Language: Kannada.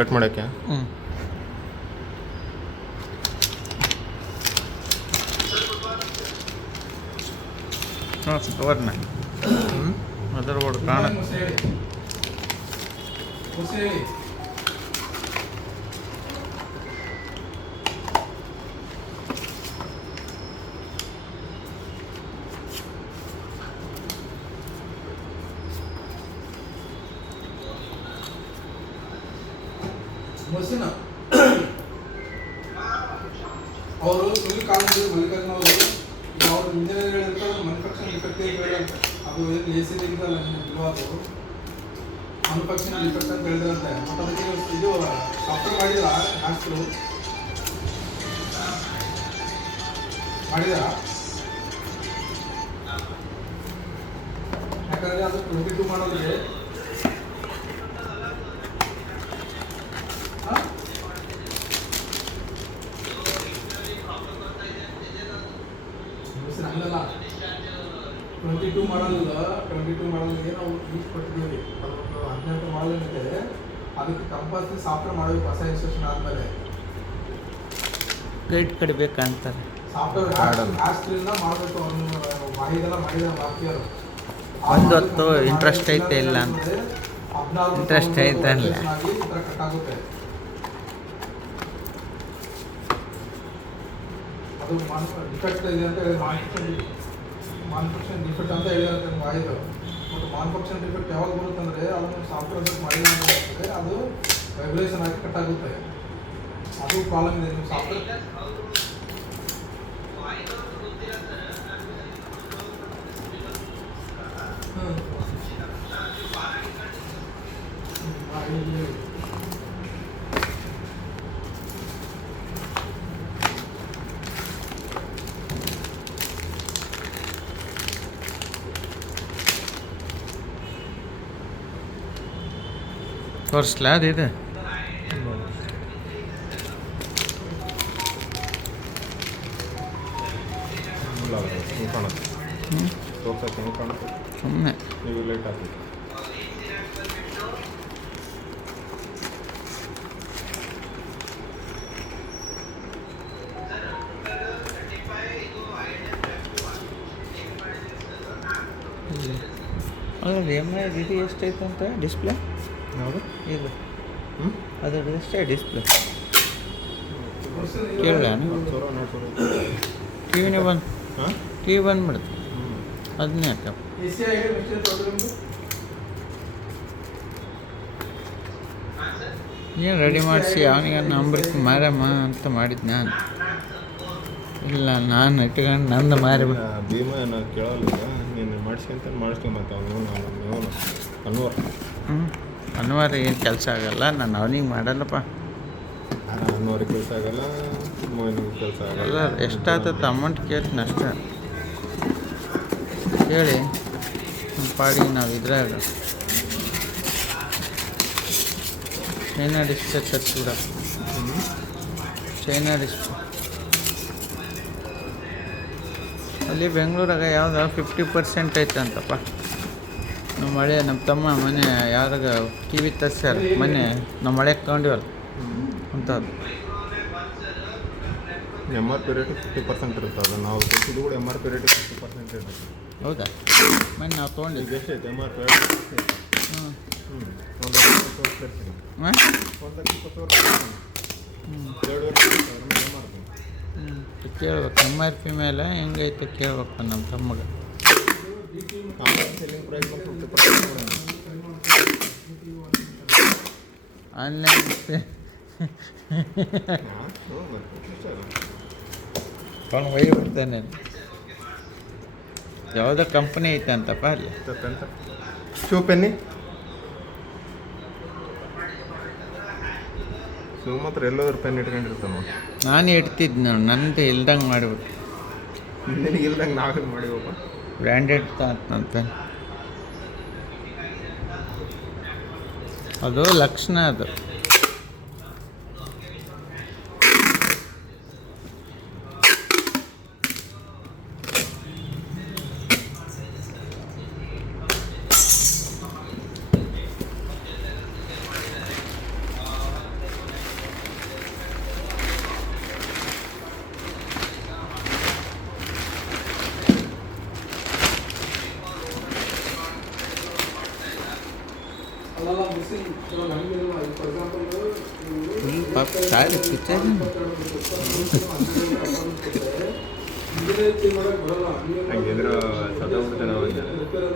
ಪ್ಲೇಟ್ ಮಾಡೋಕ್ಕೆ. ಹ್ಞೂ ಕವರ್ನ ಅದರ ಬೋರ್ಡ್ ಕಾಣುತ್ತೆ. ಬಸ್ಸಿನ ಅವರು ಮಲ್ಲಿಕಾರ್ಜುನ ಅವರು ಅವ್ರ ಇಂಜಿನಿಯರ್ ಹೇಳಿರ್ತಾರೆ ಮ್ಯಾನುಫ್ಯಾಕ್ಚರಿಂಗ್ ಡಿಫೆಕ್ಟ್ ಹೇಳಿದಂತೆ. ಅದು ಏನು ಎ ಸಿ ಇದಲ್ಲ ಅದು ಮ್ಯಾನುಫ್ಯಾಕ್ಚರಿಂಗ್ ಡಿಫೆಕ್ಟ್ ಅಂತ ಹೇಳಿದ್ರಂತೆ. ಮತ್ತು ಅದಕ್ಕೆ ಇದು ಸಾಫ್ಟ್ವೇರ್ ಮಾಡಿದ್ರ ಹಾಸ್ಪಿಟಲ್ ಮಾಡಿದಾರ. ಯಾಕಂದರೆ ಅದು 22 ಮಾಡೋದ್ರೆ ಹಂಗಲ್ಲ 22 ಮಾಡಲ್ಗೆ ನಾವು ಯೂಸ್ ಕೊಟ್ಟಿದ್ದೀವಿ. 18 ಮಾಡಲ್ ಏನಿದೆ ಅದಕ್ಕೆ ಕಂಪಲ್ಸರಿ ಸಾಫ್ಟ್ವೇರ್ ಮಾಡಬೇಕು. ಹೊಸ ಇನ್ಸ್ಟ್ರಕ್ಷನ್ ಆದಮೇಲೆ ಪ್ಲೇಟ್ ಕಡಿಬೇಕಂತಾರೆ. ಸಾಫ್ಟ್ವೇರ್ ಹ್ಯಾಸ್ಟ್ರಿಂದ ಮಾಡಬೇಕು. ಅವನು ಮಾಹಿದೆಲ್ಲ ಮಾಡಿದ ಬಾಕಿಯವರು ಒಂದು ಹೊತ್ತು ಇಂಟ್ರೆಸ್ಟ್ ಐತೆ ಇಲ್ಲ ಅಂತ. ಇಂಟ್ರೆಸ್ಟ್ ಐತೆ ಅಲ್ಲ ಈ ಥರ ಕಟ್ಟಾಗುತ್ತೆ. ಅದು ಡಿಫೆಕ್ಟ್ ಇದೆ ಅಂತ ಹೇಳಿ ಮ್ಯಾನುಫ್ಯಾಕ್ಚರಿಂಗ್ ಡಿಫೆಕ್ಟ್ ಅಂತ ಹೇಳಿದಂತೆ ಮಾಹಿತಿ. ಮತ್ತು ಮ್ಯಾನುಫ್ಯಾಕ್ಚರಿಂಗ್ ಡಿಫೆಕ್ಟ್ ಯಾವಾಗ ಬರುತ್ತಂದರೆ ಅದನ್ನು ಸಾಫ್ಟ್ವೇರ್ ಮಾಡಿಲ್ಲ ಅಂತಂದರೆ ಅದು ವೈಬ್ರೇಷನ್ ಆಗಿ ಕಟ್ಟಾಗುತ್ತೆ. ಅದು ಪ್ರಾಬ್ಲಮ್ ಇದೆ. ನಿಮ್ಮ ಸಾಫ್ಟ್ವೇರ್ ತೋರಿಸ್ಲಾ ಅದು ಇದೆ. ಕಾಣುತ್ತೆ ತೋರ್ಸಕ್ಕೆ ಹೆಂಗೆ ಕಾಣುತ್ತೆ. ಸುಮ್ಮನೆ ನೀವು ಲೇಟ್ ಆಗ್ತದೆ. ಅದ್ರಲ್ಲಿ ಇದು ಎಷ್ಟೈತೆ ಅಂತ ಡಿಸ್ಪ್ಲೇ ಯಾವುದು ಇದು ಹ್ಞೂ ಅದ್ರದ್ದು ಎಷ್ಟೇ ಡಿಸ್ಪ್ಲೇ ಕೇಳ ಟಿ ವಿನೇ ಬಂದು ಹಾಂ ಟಿ ವಿ ಬಂದುಬಿಡುತ್ತೆ. ಅದನ್ನೇ ಯಾಕೆ AC ಆಗಿದೆ ಮಿಸ್ಟರ್ ಪ್ರಾಬ್ಲಮ್. ಏನು ರೆಡಿ ಮಾಡಿಸಿ ಅವನಿಗೆ ನಂಬರ್ಕ್ ಮಾರಮ್ಮ ಅಂತ ಮಾಡಿದ್ದು ನಾನು. ಇಲ್ಲ ನಾನು ಇಟ್ಕೊಂಡು ನಂದು ಮಾರಿಬಿಟ್ಟು ಭೀಮ ನಾವು ಕೇಳಲ್ಲ. ನೀನು ಮಾಡಿಸ್ಕೊಂತ ಮಾಡಿಸ್ಕೊಂಬತ್ತ ಅವನು ಅನ್ವರ್ ಅನ್ವಾರ ಏನು ಕೆಲಸ ಆಗಲ್ಲ. ನಾನು ಅವನಿಗೆ ಮಾಡಲ್ಲಪ್ಪ. ಅನ್ವರಿಗೆ ಕೆಲಸ ಆಗಲ್ಲ, ಮೋಹನಿಗೆ ಕೆಲಸ ಆಗಲ್ಲ. ಅಲ್ಲ ಎಷ್ಟಾಗ್ತದೆ ಅಮೌಂಟ್ ಕೇಳ್ತೀನಿ ಅಷ್ಟೇ. ಕೇಳಿ ನಮ್ಮ ಪಾಡಿಗೆ ನಾವು ಇದ್ರಾಗ ಚೈನಾ ಡಿಸ್ಪ್ಲೇ ತರಿಸ್ಬಿಡ. ಚೈನಾ ಡಿಸ್ಪ್ಲೇ ಅಲ್ಲಿ ಬೆಂಗಳೂರಾಗ ಯಾವ್ದು 50% ಐತಂತಪ್ಪ. ನಮ್ಮ ತಮ್ಮ ಮನೆ ಯಾವ್ದಾಗ ಟಿ ವಿ ತರ್ಸ್ಯಾರ ಮನೆ ನಮ್ಮ ಮಳೆ ತಗೊಂಡಿವಲ್ಲ ಅಂಥದ್ದು. MRP ರೇಟು 50% ಇರುತ್ತೆ. ಅದು ನಾವು ಕೊಟ್ಟಿದ್ದು ಕೂಡ MRP ರೇಟು 50% ಇರುತ್ತೆ. ಹೌದಾ? ಮನೆ ನಾವು ತೊಗೊಂಡಿದ್ವಿ. ಈಗ ಎಷ್ಟೈತೆ MRP? ಹ್ಞೂ ಒಂದು ಹಾಂ ಕೇಳ್ಬೇಕು. MRP ಮೇಲೆ ಹೆಂಗೈತೆ ಕೇಳ್ಬೇಕು ನಮ್ಮ ತಮ್ಮಗೆ. ಆನ್ಲೈನ್ ಅವನು ಒಯ್ಬಿಡ್ತಾನೆ. ಯಾವುದೋ ಕಂಪ್ನಿ ಐತೆ ಅಂತಪ್ಪ ಅಲ್ಲಿ. ಶೂ ಪೆನ್ನಿ ಶೂ ಮಾತ್ರ ಎಲ್ಲೋದ್ರ ಪೆನ್ ಇಟ್ಕೊಂಡಿರ್ತಾನೆ. ನಾನೇ ಇಡ್ತಿದ್ದು ನೋಡಿ, ನಂದು ಇಲ್ದಂಗೆ ಮಾಡಿಬಿಟ್ಟು. ನಿನಗೆ ಇಲ್ದಂಗೆ ನಾವೇ ಮಾಡಿವಪ್ಪ. ಬ್ರ್ಯಾಂಡೆಡ್ ನನ್ನ ಪೆನ್ ಅದು ಲಕ್ಷಣ. ಅದು ಅಲ್ಲೆಲ್ಲ ಮಿಸ್ಸಿಂಗ್ ಇವಾಗ ಹಂಗಿಲ್ಲ. ಈಗ ಫಾರ್ ಎಕ್ಸಾಂಪಲ್ ಫುಲ್ ಪಾಪ ಶಾಲೆ ಪಿಕ್ಚರ್ ಇಂಜಿನಿಯರ್ ಚೇಂಜ್ ಮಾಡಕ್ಕೆ ಬರಲ್ಲ. ಹಂಗಿದ್ರೆ ಸತ್ತೋಗ್ಬಿಡ್ತಾನೆ ಅವಾಗ. ರಿಪೇರ್